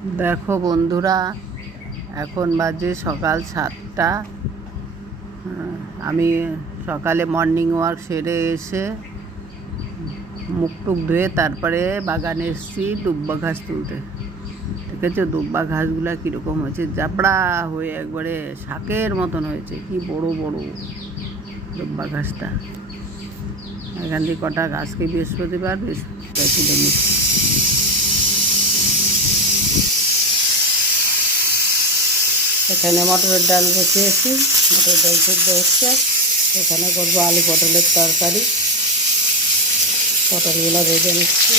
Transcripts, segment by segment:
দেখো বন্ধুরা, এখন বাজে সকাল সাতটা। আমি সকালে মর্নিং ওয়াক সেরে এসে মুখ টুক ধুয়ে তারপরে বাগানে এসেছি দুব্বা ঘাস তুলতে। দেখেছ দুব্বা ঘাসগুলো কীরকম হয়েছে? জাবড়া হয়ে একবারে শাকের মতন হয়েছে। কি বড় বড় দুব্বা ঘাসটা। এখান থেকে কটা গাছকে বৃহস্পতিবার বৃহস্পতিবার তুলে নিচ্ছি। এখানে মটরের ডাল বসিয়েছি, মটরের ডাল সিদ্ধ হচ্ছে। এখানে করব আলু পটলের তরকারি। পটলগুলো ভেজে নিচ্ছি।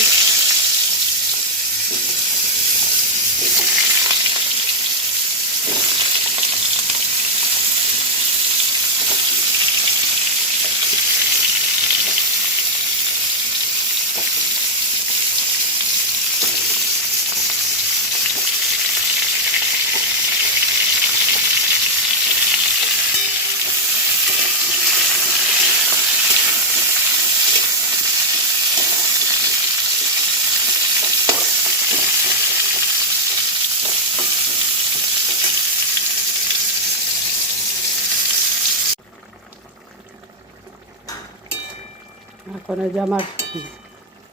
এখন যে আমার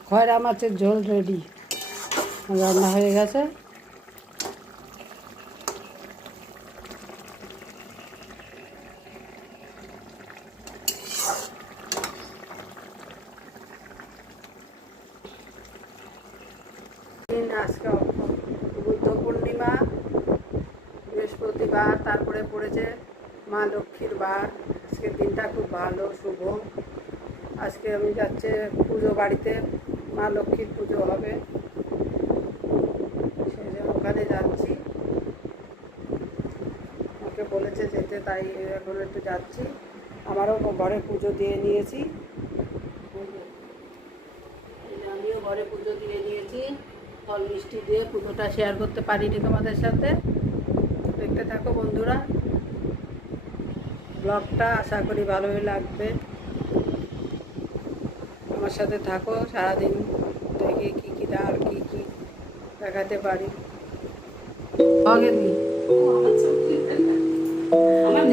খয়রা মাছের ঝোল রেডি রান্না হয়ে গেছে। আজকে বুদ্ধ পূর্ণিমা, বৃহস্পতিবার, তারপরে পড়েছে মা লক্ষ্মীর বার। আজকের দিনটা খুব ভালো, শুভ। আজকে আমি যাচ্ছে পুজো বাড়িতে, মা লক্ষ্মীর পুজো হবে। সেই জন্য ওখানে যাচ্ছি। ওকে বলেছে যেতে, তাই এখন একটু যাচ্ছি। আমারও ঘরে পুজো দিয়ে নিয়েছি। আমিও ঘরে পুজো দিয়ে নিয়েছি। ফল মিষ্টি দিয়ে পুজোটা শেয়ার করতে পারিনি তোমাদের সাথে। দেখতে থাকো বন্ধুরা। ব্লগটা আশা করি ভালোই লাগবে। আমার সাথে থাকো সারাদিন দেখে কী কী আর কী কী দেখাতে পারি।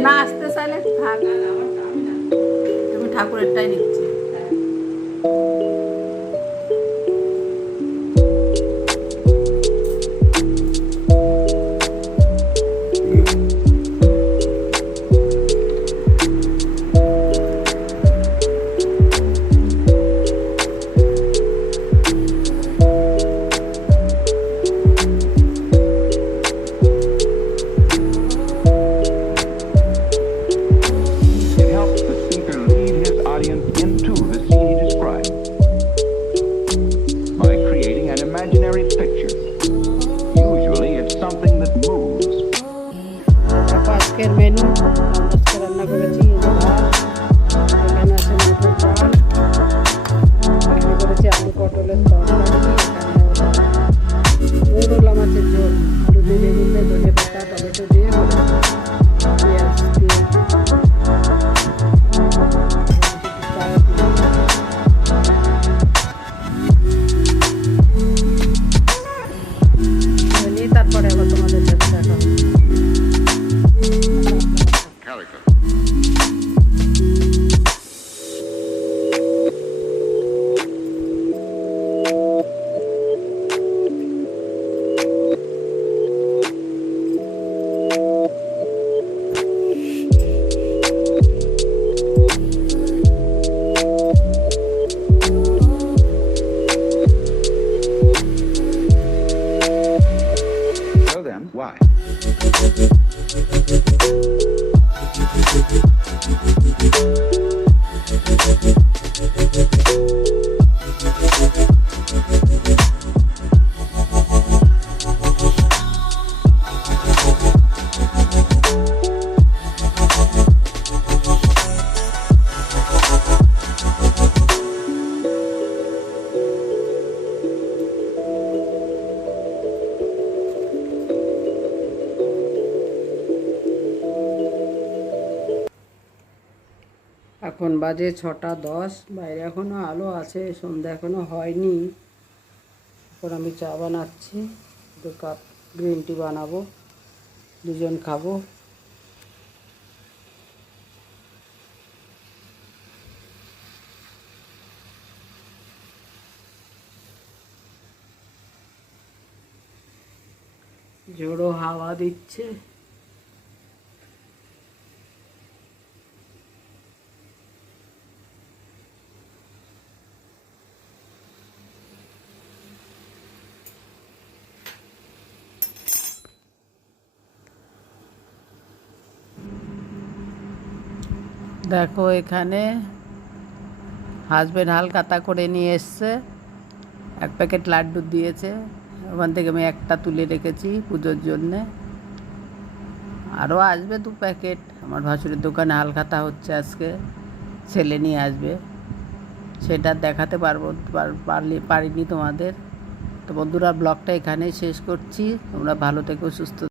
না আসতে চাইলে থাক। তুমি ঠাকুরেরটাই নিচ্ছি। তারপরে আবার এখন বাজে ছটা দশ, বাইরে এখনও আলো আছে, সন্ধ্যা এখনও হয়নি। এখন আমি চা বানাচ্ছি, দু কাপ গ্রিন টি বানাবো, দুজন খাব। জোড়ো হাওয়া দিচ্ছে। দেখো এখানে হাজবেন্ড হাল হালকাতা করে নিয়ে এসছে। এক প্যাকেট লাড্ডু দিয়েছে। ওখান থেকে আমি একটা তুলে রেখেছি পুজোর জন্যে। আরও আসবে দু প্যাকেট আমার ভাসুরের দোকানে হালখাতা হচ্ছে আজকে। ছেলে নিয়ে আসবে। সেটা দেখাতে পারব, পার- পারলি, পারিনি তোমাদের। তো বন্ধুরা ব্লগটা এখানেই শেষ করছি। তোমরা ভালো থেকো, সুস্থ